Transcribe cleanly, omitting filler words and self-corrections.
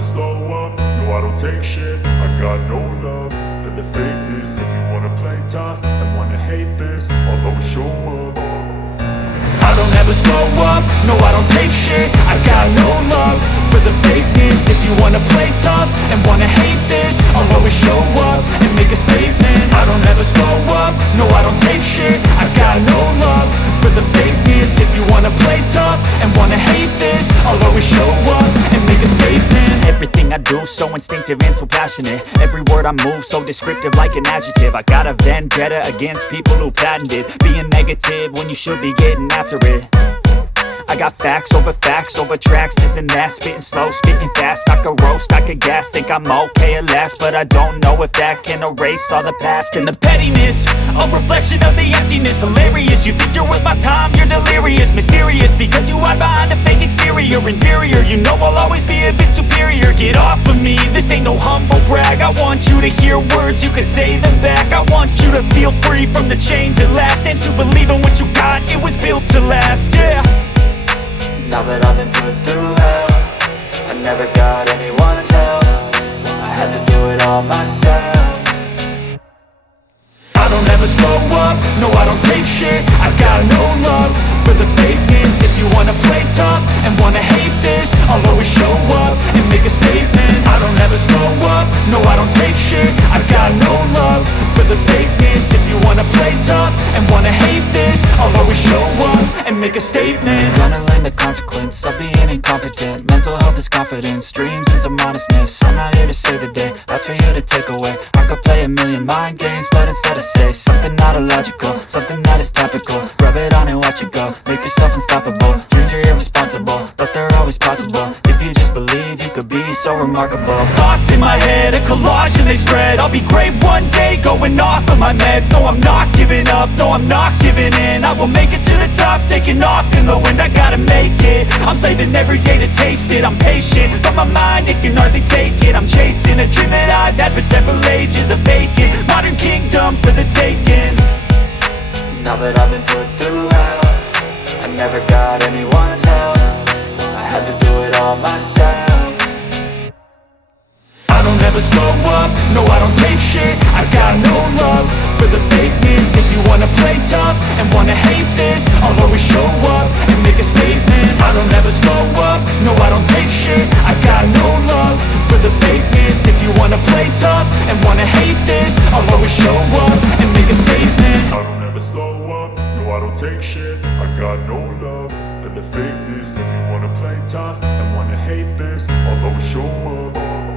never slow up, no I don't take shit. I got no love for the fakeness. If you wanna play tough and wanna hate this, I'll always show up. I don't ever slow up, no I don't take shit. I got no love for the fakeness. If you wanna play tough and wanna hate this, I'll always show up and make a statement. I don't ever slow up, no I don't take shit. I got no love for the fakeness. If you wanna play tough and wanna hate this, I'll always show up and make a statement. Everything I do so instinctive and so passionate. Every word I move so descriptive like an adjective. I got a vendetta against people who patented being negative when you should be getting after it. I got facts over tracks, this and that. Spitting slow, spitting fast. I could roast, I could gas. Think I'm okay at last, but I don't know if that can erase all the past. And the pettiness, a reflection of the emptiness. Hilarious, you think you're worth my time, you're delirious. Mysterious, because you hide behind a fake exterior. Inferior, you know I'll always be a bit superior. Get off of me, this ain't no humble brag. I want you to hear words, you can say them back. I want you to feel free from the chains at last, and to believe in what you got, it was built to last, yeah. Now that I've been put through hell, I never got anyone's help. I had to do it all myself. I don't ever slow up, no I don't take shit. I got no love for the fakeness. If you wanna play tough and wanna hate this, I'll always show up and make a statement. I don't ever slow up, no I don't take shit. I got no love for the fakeness. If you wanna play tough and wanna hate this, I'll always show up and make a statement. Gonna learn the consequence of being incompetent. Mental health is confidence, dreams and some modestness. I'm not here to save the day, that's for you to take away. I could play a million mind games, but instead I say something not illogical, something that is topical. Rub it on and watch it go, make yourself unstoppable. Dreams are irresponsible, but they're always possible. If you just believe, you could be so remarkable. Thoughts in my head, a collage and they spread. I'll be great one day, going off of my meds. No, I'm not giving up, no, I'm not giving in. I will make it to the top, taking off in the wind. I gotta make it, I'm saving every day to taste it. I'm patient, but my mind, it can hardly take it. I'm chasing a dream that I've had for several ages. A vacant, modern kingdom for the taking. Now that I've been put through hell, I never got anyone's help. I had to do it all myself. I don't ever slow up, no I don't take shit. I got no love for the fakeness. If you wanna play tough and wanna hate this, I'll always show up and make a statement. I don't ever slow up, no I don't take shit. I got no love for the fakeness. If you wanna play tough and wanna hate this, I'll always show up and make a statement. I don't ever slow up, no I don't take shit. I got no love for the fakeness. If you wanna play tough and wanna hate this, I'll always show up.